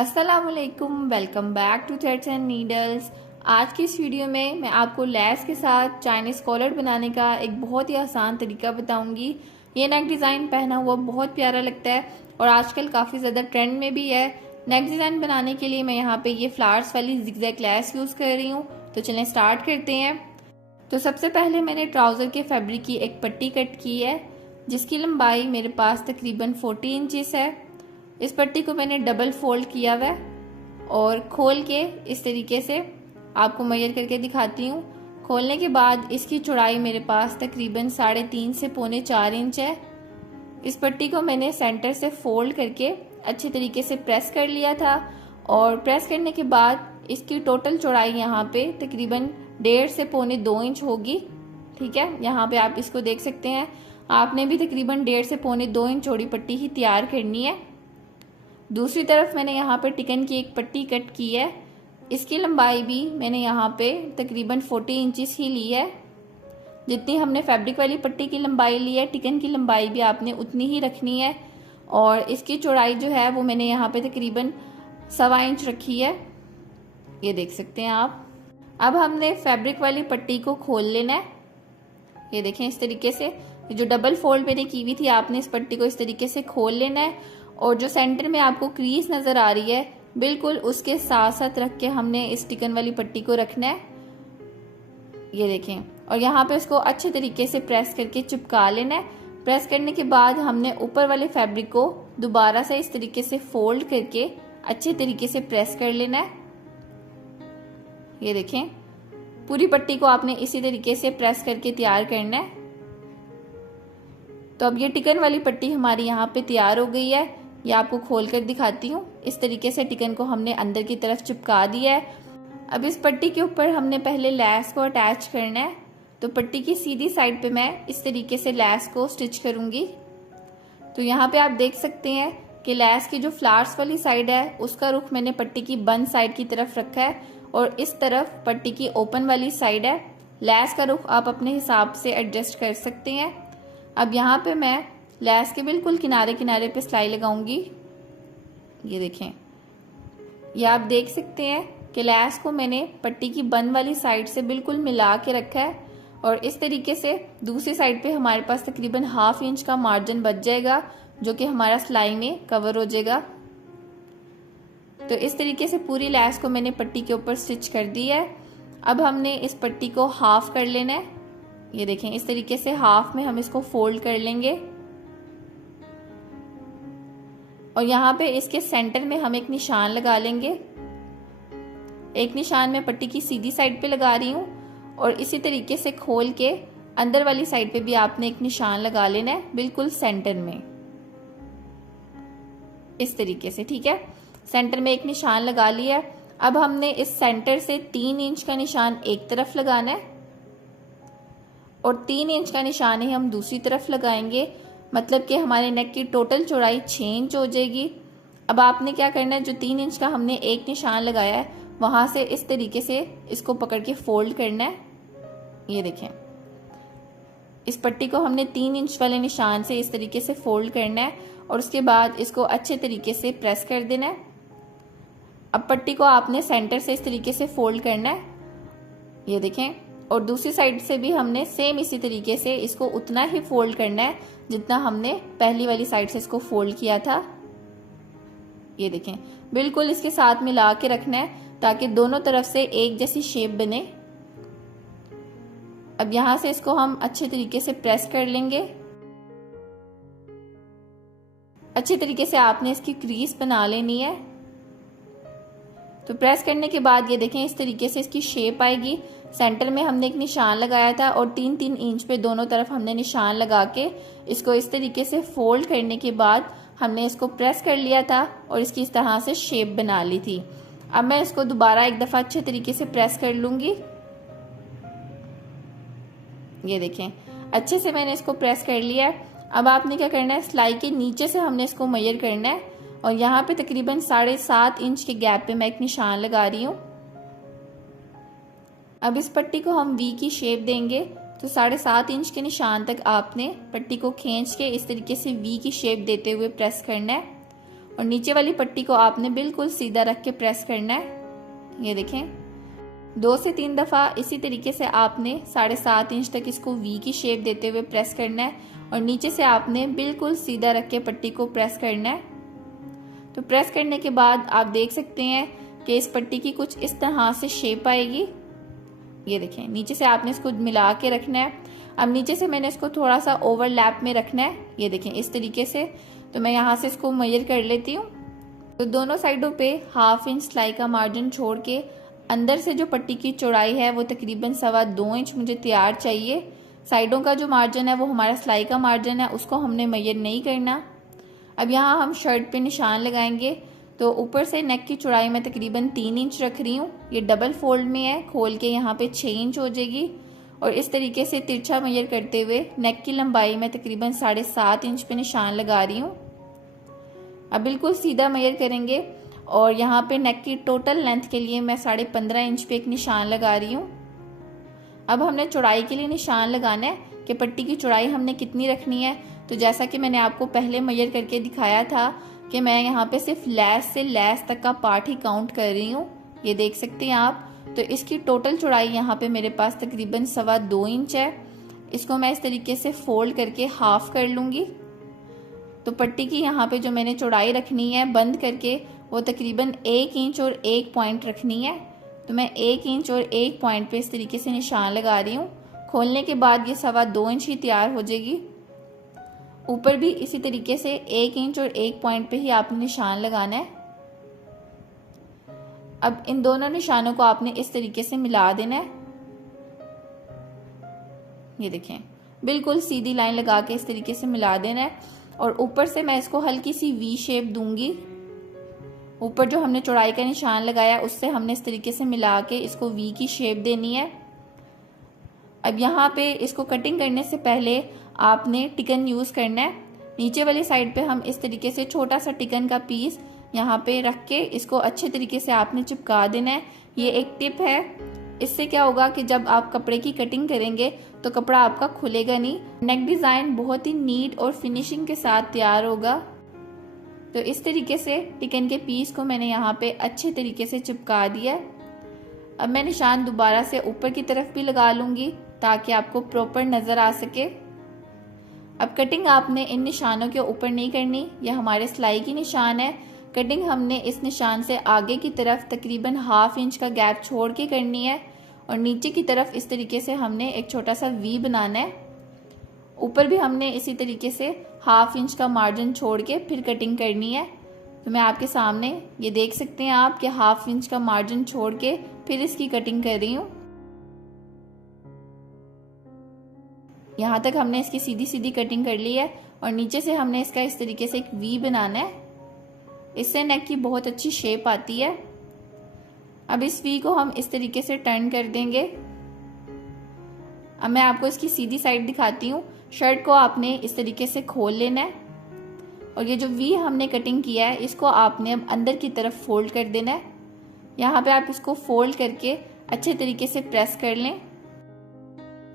अस्सलामुअलैकुम, welcome back to threads and needles. आज की इस वीडियो में मैं आपको लेस के साथ चाइनीज़ कॉलर बनाने का एक बहुत ही आसान तरीका बताऊंगी। ये नेक डिज़ाइन पहना हुआ बहुत प्यारा लगता है और आजकल काफ़ी ज़्यादा ट्रेंड में भी है। नेक डिज़ाइन बनाने के लिए मैं यहाँ पे ये फ्लावर्स वाली जिगजैग लेस यूज़ कर रही हूँ। तो चलें स्टार्ट करते हैं। तो सबसे पहले मैंने ट्राउज़र के फैब्रिक की एक पट्टी कट की है जिसकी लंबाई मेरे पास तकरीबन 40 इंचेस है। इस पट्टी को मैंने डबल फोल्ड किया हुआ है और खोल के इस तरीके से आपको मेजर करके दिखाती हूँ। खोलने के बाद इसकी चौड़ाई मेरे पास तकरीबन 3.5 से 3.25 इंच है। इस पट्टी को मैंने सेंटर से फोल्ड करके अच्छे तरीके से प्रेस कर लिया था और प्रेस करने के बाद इसकी टोटल चौड़ाई यहाँ पे तकरीबन 1.5 से 2.25 इंच होगी। ठीक है, यहाँ पे आप इसको देख सकते हैं। आपने भी तकरीबन 1.5 से 2.25 इंच चौड़ी पट्टी ही तैयार करनी है। दूसरी तरफ मैंने यहाँ पे टिकन की एक पट्टी कट की है। इसकी लंबाई भी मैंने यहाँ पे तकरीबन 40 इंचेस ही ली है। जितनी हमने फैब्रिक वाली पट्टी की लंबाई ली है, टिकन की लंबाई भी आपने उतनी ही रखनी है। और इसकी चौड़ाई जो है वो मैंने यहाँ पे तकरीबन 1.25 इंच रखी है, ये देख सकते हैं आप। अब हमने फैब्रिक वाली पट्टी को खोल लेना है। ये देखें इस तरीके से, जो डबल फोल्ड मैंने की हुई थी, आपने इस पट्टी को इस तरीके से खोल लेना है और जो सेंटर में आपको क्रीज नजर आ रही है बिल्कुल उसके साथ साथ रख के हमने इस टिकन वाली पट्टी को रखना है। ये देखें, और यहाँ पे उसको अच्छे तरीके से प्रेस करके चिपका लेना है। प्रेस करने के बाद हमने ऊपर वाले फैब्रिक को दोबारा से इस तरीके से फोल्ड करके अच्छे तरीके से प्रेस कर लेना है। ये देखें, पूरी पट्टी को आपने इसी तरीके से प्रेस करके तैयार करना है। तो अब ये टिकन वाली पट्टी हमारी यहाँ पे तैयार हो गई है। ये आपको खोल कर दिखाती हूँ। इस तरीके से टिकन को हमने अंदर की तरफ चिपका दिया है। अब इस पट्टी के ऊपर हमने पहले लैस को अटैच करना है। तो पट्टी की सीधी साइड पे मैं इस तरीके से लैस को स्टिच करूंगी। तो यहाँ पे आप देख सकते हैं कि लैस की जो फ्लावर्स वाली साइड है उसका रुख मैंने पट्टी की बंद साइड की तरफ रखा है और इस तरफ पट्टी की ओपन वाली साइड है। लैस का रुख आप अपने हिसाब से एडजस्ट कर सकते हैं। अब यहाँ पे मैं लैस के बिल्कुल किनारे किनारे पे सिलाई लगाऊंगी। ये देखें, ये आप देख सकते हैं कि लैस को मैंने पट्टी की बंद वाली साइड से बिल्कुल मिला के रखा है और इस तरीके से दूसरी साइड पे हमारे पास तकरीबन 1/2 इंच का मार्जिन बच जाएगा जो कि हमारा सिलाई में कवर हो जाएगा। तो इस तरीके से पूरी लैस को मैंने पट्टी के ऊपर स्टिच कर दी है। अब हमने इस पट्टी को हाफ कर लेना है। ये देखें, इस तरीके से हाफ में हम इसको फोल्ड कर लेंगे और यहाँ पे इसके सेंटर में हम एक निशान लगा लेंगे। एक निशान मैं पट्टी की सीधी साइड पे लगा रही हूँ और इसी तरीके से खोल के अंदर वाली साइड पे भी आपने एक निशान लगा लेना है बिल्कुल सेंटर में, इस तरीके से। ठीक है, सेंटर में एक निशान लगा लिया है। अब हमने इस सेंटर से 3 इंच का निशान एक तरफ लगाना है और 3 इंच का निशान ही हम दूसरी तरफ लगाएंगे। मतलब कि हमारे नेक की टोटल चौड़ाई 6 इंच हो जाएगी। अब आपने क्या करना है, जो 3 इंच का हमने एक निशान लगाया है वहां से इस तरीके से इसको पकड़ के फोल्ड करना है। ये देखें, इस पट्टी को हमने 3 इंच वाले निशान से इस तरीके से फोल्ड करना है और उसके बाद इसको अच्छे तरीके से प्रेस कर देना है। अब पट्टी को आपने सेंटर से इस तरीके से फोल्ड करना है। ये देखें, और दूसरी साइड से भी हमने सेम इसी तरीके से इसको उतना ही फोल्ड करना है जितना हमने पहली वाली साइड से इसको फोल्ड किया था। ये देखें, बिल्कुल इसके साथ मिला के रखना है ताकि दोनों तरफ से एक जैसी शेप बने। अब यहां से इसको हम अच्छे तरीके से प्रेस कर लेंगे। अच्छे तरीके से आपने इसकी क्रीज बना लेनी है। तो प्रेस करने के बाद ये देखें, इस तरीके से इसकी शेप आएगी। सेंटर में हमने एक निशान लगाया था और 3-3 इंच पे दोनों तरफ हमने निशान लगा के इसको इस तरीके से फोल्ड करने के बाद हमने इसको प्रेस कर लिया था और इसकी इस तरह से शेप बना ली थी। अब मैं इसको दोबारा एक दफा अच्छे तरीके से प्रेस कर लूंगी। ये देखें, अच्छे से मैंने इसको प्रेस कर लिया है। अब आपने क्या करना है, सिलाई के नीचे से हमने इसको मेजर करना है और यहाँ पे तकरीबन 7.5 इंच के गैप पे मैं एक निशान लगा रही हूँ। अब इस पट्टी को हम वी की शेप देंगे तो 7.5 इंच के निशान तक आपने पट्टी को खींच के इस तरीके से वी की शेप देते हुए प्रेस करना है और नीचे वाली पट्टी को आपने बिल्कुल सीधा रख के प्रेस करना है। ये देखें, 2 से 3 दफ़ा इसी तरीके से आपने 7.5 इंच तक इसको वी की शेप देते हुए प्रेस करना है और नीचे से आपने बिल्कुल सीधा रख के पट्टी को प्रेस करना है। तो प्रेस करने के बाद आप देख सकते हैं कि इस पट्टी की कुछ इस तरह से शेप आएगी। ये देखें, नीचे से आपने इसको मिला के रखना है। अब नीचे से मैंने इसको थोड़ा सा ओवरलैप में रखना है। ये देखें इस तरीके से। तो मैं यहाँ से इसको मेजर कर लेती हूँ। तो दोनों साइडों पे 1/2 इंच सिलाई का मार्जिन छोड़ के अंदर से जो पट्टी की चौड़ाई है वो तकरीबन 2.25 इंच मुझे तैयार चाहिए। साइडों का जो मार्जिन है वो हमारा सिलाई का मार्जिन है, उसको हमने मेजर नहीं करना। अब यहाँ हम शर्ट पे निशान लगाएंगे। तो ऊपर से नेक की चौड़ाई मैं तकरीबन 3 इंच रख रही हूँ। ये डबल फोल्ड में है, खोल के यहाँ पे 6 इंच हो जाएगी और इस तरीके से तिरछा मेजर करते हुए नेक की लंबाई मैं तकरीबन 7.5 इंच पे निशान लगा रही हूँ। अब बिल्कुल सीधा मेजर करेंगे और यहाँ पे नेक की टोटल लेंथ के लिए मैं 15.5 इंच पे एक निशान लगा रही हूँ। अब हमने चौड़ाई के लिए निशान लगाना है कि पट्टी की चौड़ाई हमने कितनी रखनी है। तो जैसा कि मैंने आपको पहले मेजर करके दिखाया था कि मैं यहाँ पे सिर्फ लैस से लैस तक का पार्ट ही काउंट कर रही हूँ। ये देख सकते हैं आप। तो इसकी टोटल चौड़ाई यहाँ पे मेरे पास तकरीबन 2.25 इंच है। इसको मैं इस तरीके से फोल्ड करके हाफ कर लूँगी। तो पट्टी की यहाँ पे जो मैंने चौड़ाई रखनी है बंद करके वो तकरीबन 1 इंच और 1 पॉइंट रखनी है। तो मैं 1 इंच और 1 पॉइंट पे इस तरीके से निशान लगा रही हूँ। खोलने के बाद ये 2.25 इंच ही तैयार हो जाएगी। ऊपर भी इसी तरीके से 1 इंच और 1 पॉइंट पे ही आपने निशान लगाना है। अब इन दोनों निशानों को आपने इस तरीके से मिला देना है। ये देखें, बिल्कुल सीधी लाइन लगा के इस तरीके से मिला देना है और ऊपर से मैं इसको हल्की सी वी शेप दूंगी। ऊपर जो हमने चौड़ाई का निशान लगाया उससे हमने इस तरीके से मिला के इसको वी की शेप देनी है। अब यहाँ पे इसको कटिंग करने से पहले आपने टिकन यूज़ करना है। नीचे वाली साइड पे हम इस तरीके से छोटा सा टिकन का पीस यहाँ पे रख के इसको अच्छे तरीके से आपने चिपका देना है। ये एक टिप है, इससे क्या होगा कि जब आप कपड़े की कटिंग करेंगे तो कपड़ा आपका खुलेगा नहीं। नेक डिज़ाइन बहुत ही नीट और फिनिशिंग के साथ तैयार होगा। तो इस तरीके से टिकन के पीस को मैंने यहाँ पे अच्छे तरीके से चिपका दिया। अब मैं निशान दोबारा से ऊपर की तरफ भी लगा लूँगी ताकि आपको प्रॉपर नज़र आ सके। अब कटिंग आपने इन निशानों के ऊपर नहीं करनी, यह हमारे सिलाई की निशान है। कटिंग हमने इस निशान से आगे की तरफ तकरीबन 1/2 इंच का गैप छोड़ के करनी है और नीचे की तरफ इस तरीके से हमने एक छोटा सा वी बनाना है। ऊपर भी हमने इसी तरीके से 1/2 इंच का मार्जिन छोड़ के फिर कटिंग करनी है। तो मैं आपके सामने ये देख सकते हैं आप कि 1/2 इंच का मार्जिन छोड़ के फिर इसकी कटिंग कर रही हूँ। यहाँ तक हमने इसकी सीधी सीधी कटिंग कर ली है और नीचे से हमने इसका इस तरीके से एक वी बनाना है। इससे नेक की बहुत अच्छी शेप आती है। अब इस वी को हम इस तरीके से टर्न कर देंगे। अब मैं आपको इसकी सीधी साइड दिखाती हूँ। शर्ट को आपने इस तरीके से खोल लेना है और ये जो वी हमने कटिंग किया है इसको आपने अब अंदर की तरफ फोल्ड कर देना है। यहाँ पे आप इसको फोल्ड करके अच्छे तरीके से प्रेस कर लें।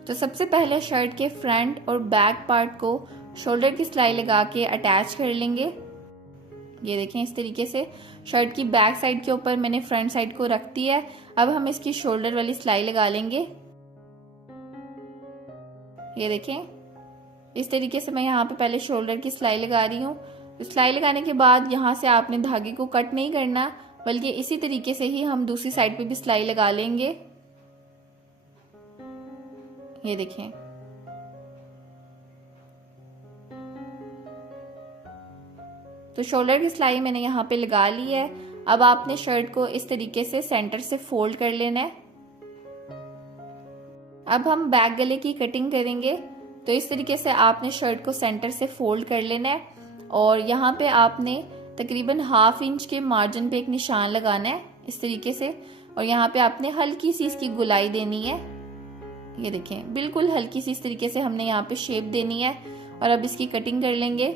तो सबसे पहले शर्ट के फ्रंट और बैक पार्ट को शोल्डर की सिलाई लगा के अटैच कर लेंगे। ये देखें इस तरीके से शर्ट की बैक साइड के ऊपर मैंने फ्रंट साइड को रख दिया है। अब हम इसकी शोल्डर वाली सिलाई लगा लेंगे। ये देखें इस तरीके से मैं यहाँ पे पहले शोल्डर की सिलाई लगा रही हूँ। सिलाई लगाने के बाद यहाँ से आपने धागे को कट नहीं करना, बल्कि इसी तरीके से ही हम दूसरी साइड पे भी सिलाई लगा लेंगे। ये देखें तो शोल्डर की सिलाई मैंने यहाँ पे लगा ली है। अब आपने शर्ट को इस तरीके से सेंटर से फोल्ड कर लेना है। अब हम बैक गले की कटिंग करेंगे। तो इस तरीके से आपने शर्ट को सेंटर से फोल्ड कर लेना है और यहाँ पे आपने तकरीबन 1/2 इंच के मार्जिन पे एक निशान लगाना है इस तरीके से और यहाँ पे आपने हल्की सी इसकी गुलाई देनी है। ये देखें बिल्कुल हल्की सी इस तरीके से हमने यहाँ पे शेप देनी है और अब इसकी कटिंग कर लेंगे।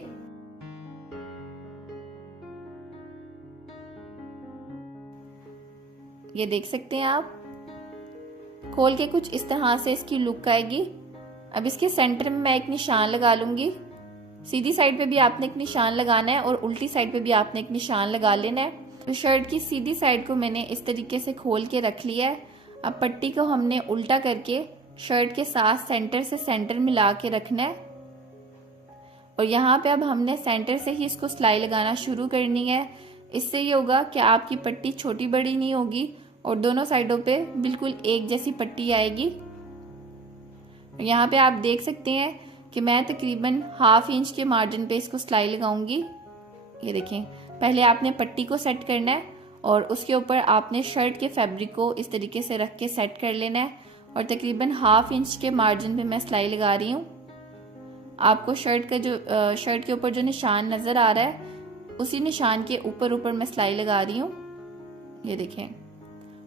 ये देख सकते हैं आप, खोल के कुछ इस तरह से इसकी लुक आएगी। अब इसके सेंटर में मैं एक निशान लगा लूंगी। सीधी साइड पे भी आपने एक निशान लगाना है और उल्टी साइड पे भी आपने एक निशान लगा लेना है। तो शर्ट की सीधी साइड को मैंने इस तरीके से खोल के रख लिया है। अब पट्टी को हमने उल्टा करके शर्ट के साथ सेंटर से सेंटर मिला के रखना है और यहाँ पे अब हमने सेंटर से ही इसको सिलाई लगाना शुरू करनी है। इससे ये होगा कि आपकी पट्टी छोटी बड़ी नहीं होगी और दोनों साइडों पे बिल्कुल एक जैसी पट्टी आएगी। यहाँ पे आप देख सकते हैं कि मैं तकरीबन 1/2 इंच के मार्जिन पे इसको सिलाई लगाऊंगी। ये देखें, पहले आपने पट्टी को सेट करना है और उसके ऊपर आपने शर्ट के फैब्रिक को इस तरीके से रख के सेट कर लेना है और तकरीबन 1/2 इंच के मार्जिन पे मैं सिलाई लगा रही हूँ। आपको शर्ट के ऊपर जो निशान नजर आ रहा है उसी निशान के ऊपर मैं सिलाई लगा रही हूँ। ये देखें,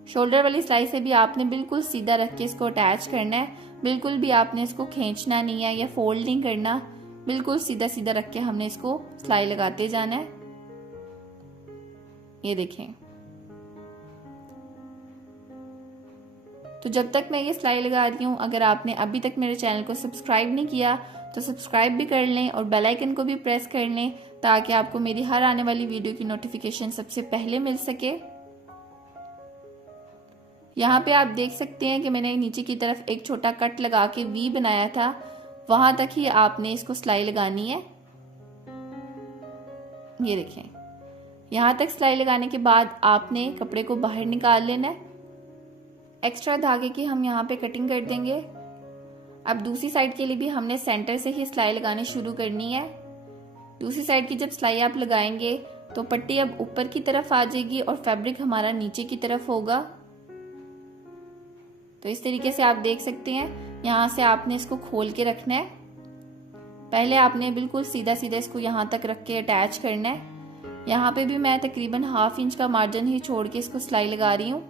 शोल्डर वाली सिलाई से भी आपने बिल्कुल सीधा रख के इसको अटैच करना है। बिल्कुल भी आपने इसको खींचना नहीं है या फोल्ड नहीं करना, बिल्कुल सीधा सीधा रख के हमने इसको सिलाई लगाते जाना है। ये देखें, तो जब तक मैं ये सिलाई लगा रही हूँ, अगर आपने अभी तक मेरे चैनल को सब्सक्राइब नहीं किया तो सब्सक्राइब भी कर लें और बेल आइकन को भी प्रेस कर लें ताकि आपको मेरी हर आने वाली वीडियो की नोटिफिकेशन सबसे पहले मिल सके। यहाँ पे आप देख सकते हैं कि मैंने नीचे की तरफ एक छोटा कट लगा के वी बनाया था, वहां तक ही आपने इसको सिलाई लगानी है। ये देखें, यहाँ तक सिलाई लगाने के बाद आपने कपड़े को बाहर निकाल लेना है। एक्स्ट्रा धागे की हम यहाँ पे कटिंग कर देंगे। अब दूसरी साइड के लिए भी हमने सेंटर से ही सिलाई लगानी शुरू करनी है। दूसरी साइड की जब सिलाई आप लगाएंगे तो पट्टी अब ऊपर की तरफ आ जाएगी और फैब्रिक हमारा नीचे की तरफ होगा। तो इस तरीके से आप देख सकते हैं, यहाँ से आपने इसको खोल के रखना है। पहले आपने बिल्कुल सीधा सीधा इसको यहाँ तक रख के अटैच करना है। यहाँ पे भी मैं तकरीबन 1/2 इंच का मार्जिन ही छोड़ के इसको सिलाई लगा रही हूँ।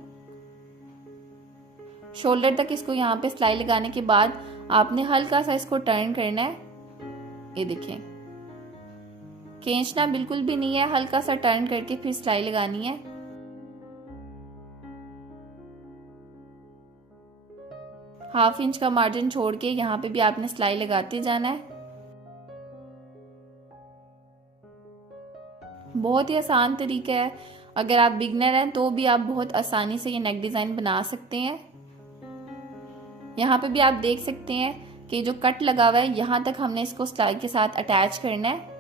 शोल्डर तक इसको यहाँ पे सिलाई लगाने के बाद आपने हल्का सा इसको टर्न करना है। ये देखें, खींचना बिल्कुल भी नहीं है, हल्का सा टर्न करके फिर सिलाई लगानी है। हाफ इंच का मार्जिन छोड़ के यहाँ पे भी आपने सिलाई लगाते जाना है। बहुत ही आसान तरीका है, अगर आप बिगनर हैं तो भी आप बहुत आसानी से ये नेक डिजाइन बना सकते हैं। यहाँ पे भी आप देख सकते हैं कि जो कट लगा हुआ है यहाँ तक हमने इसको सिलाई के साथ अटैच करना है।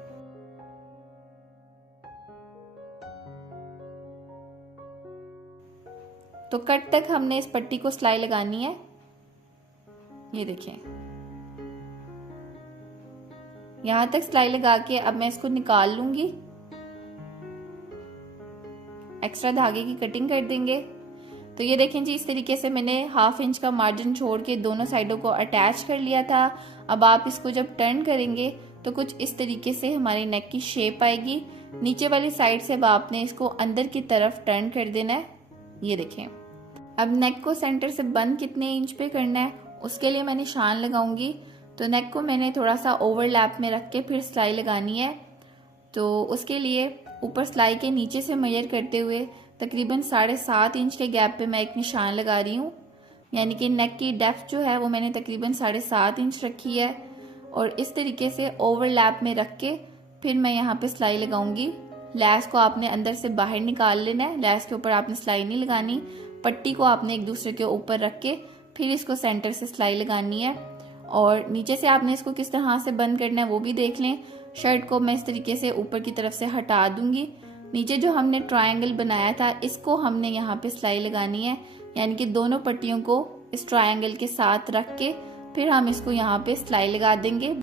तो कट तक हमने इस पट्टी को सिलाई लगानी है। ये देखें, यहां तक सिलाई लगा के अब मैं इसको निकाल लूंगी। एक्स्ट्रा धागे की कटिंग कर देंगे। तो ये देखें जी, इस तरीके से मैंने 1/2 इंच का मार्जिन छोड़ के दोनों साइडों को अटैच कर लिया था। अब आप इसको जब टर्न करेंगे तो कुछ इस तरीके से हमारी नेक की शेप आएगी। नीचे वाली साइड से अब आपने इसको अंदर की तरफ टर्न कर देना है। ये देखें, अब नेक को सेंटर से बंद कितने इंच पे करना है उसके लिए मैं निशान लगाऊंगी। तो नेक को मैंने थोड़ा सा ओवरलैप में रख के फिर सिलाई लगानी है। तो उसके लिए ऊपर सिलाई के नीचे से मेजर करते हुए तकरीबन 7.5 इंच के गैप पे मैं एक निशान लगा रही हूँ। यानी कि नेक की डेप्थ जो है वो मैंने तकरीबन 7.5 इंच रखी है और इस तरीके से ओवरलैप में रख के फिर मैं यहाँ पे सिलाई लगाऊंगी। लैस को आपने अंदर से बाहर निकाल लेना है, लैस के ऊपर आपने सिलाई नहीं लगानी। पट्टी को आपने एक दूसरे के ऊपर रख के फिर इसको सेंटर से सिलाई लगानी है और नीचे से आपने इसको किस तरह से बंद करना है वो भी देख लें। शर्ट को मैं इस तरीके से ऊपर की तरफ से हटा दूंगी। नीचे जो हमने ट्रायंगल बनाया था इसको हमने यहाँ पे सिलाई लगानी है, यानी कि दोनों पट्टियों को इस ट्रायंगल के साथ रख के फिर हम इसको यहाँ पे सिलाई लगा देंगे।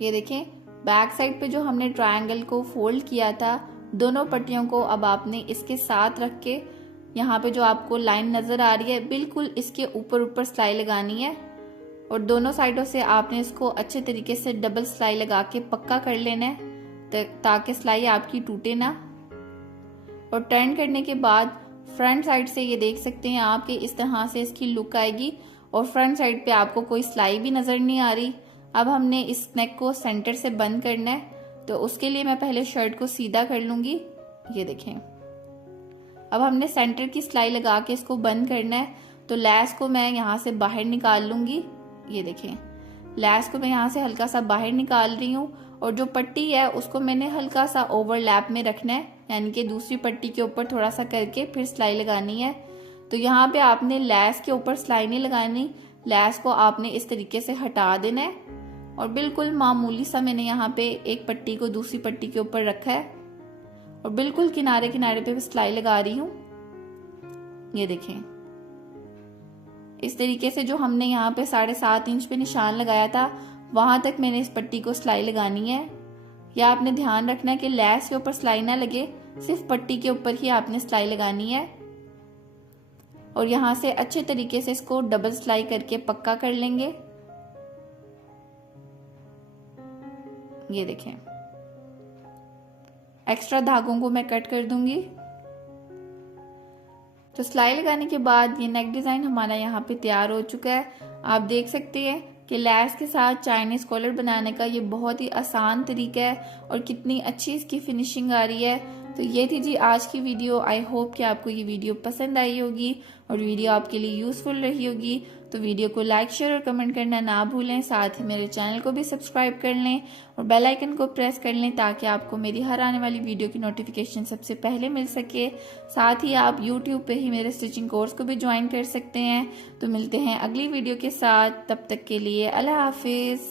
ये देखें, बैक साइड पे जो हमने ट्रायंगल को फोल्ड किया था दोनों पट्टियों को अब आपने इसके साथ रख के यहाँ पे जो आपको लाइन नजर आ रही है बिल्कुल इसके ऊपर सिलाई लगानी है और दोनों साइडों से आपने इसको अच्छे तरीके से डबल सिलाई लगा के पक्का कर लेना है ताकि सिलाई आपकी टूटे ना। और टर्न करने के बाद फ्रंट साइड से ये देख सकते हैं आप कि इस तरह से इसकी लुक आएगी और फ्रंट साइड पे आपको कोई सिलाई भी नजर नहीं आ रही। अब हमने इस नेक को सेंटर से बंद करना है, तो उसके लिए मैं पहले शर्ट को सीधा कर लूंगी। ये देखें, अब हमने सेंटर की सिलाई लगा के इसको बंद करना है। तो लैस को मैं यहाँ से बाहर निकाल लूंगी। ये देखें, लैस को मैं यहाँ से हल्का सा बाहर निकाल रही हूँ और जो पट्टी है उसको मैंने हल्का सा ओवरलैप में रखना है, यानी कि दूसरी पट्टी के ऊपर थोड़ा सा करके फिर सिलाई लगानी है। तो यहाँ पे आपने लैस के ऊपर सिलाई नहीं लगानी, लैस को आपने इस तरीके से हटा देना है और बिल्कुल मामूली सा मैंने यहाँ पे एक पट्टी को दूसरी पट्टी के ऊपर रखा है और बिल्कुल किनारे किनारे पे सिलाई लगा रही हूँ। ये देखें, इस तरीके से जो हमने यहाँ पे 7.5 इंच पे निशान लगाया था वहां तक मैंने इस पट्टी को सिलाई लगानी है। या आपने ध्यान रखना है कि लैस के ऊपर सिलाई ना लगे, सिर्फ पट्टी के ऊपर ही आपने सिलाई लगानी है। और यहाँ से अच्छे तरीके से इसको डबल सिलाई करके पक्का कर लेंगे। ये देखें, एक्स्ट्रा धागों को मैं कट कर दूंगी। तो सिलाई लगाने के बाद ये नेक डिजाइन हमारा यहाँ पे तैयार हो चुका है। आप देख सकते हैं कि लैस के साथ चाइनीज कॉलर बनाने का ये बहुत ही आसान तरीका है और कितनी अच्छी इसकी फिनिशिंग आ रही है। तो ये थी जी आज की वीडियो। आई होप कि आपको ये वीडियो पसंद आई होगी और वीडियो आपके लिए यूजफुल रही होगी। तो वीडियो को लाइक, शेयर और कमेंट करना ना भूलें। साथ ही मेरे चैनल को भी सब्सक्राइब कर लें और बेल आइकन को प्रेस कर लें ताकि आपको मेरी हर आने वाली वीडियो की नोटिफिकेशन सबसे पहले मिल सके। साथ ही आप यूट्यूब पे ही मेरे स्टिचिंग कोर्स को भी ज्वाइन कर सकते हैं। तो मिलते हैं अगली वीडियो के साथ, तब तक के लिए अल्लाह हाफिज।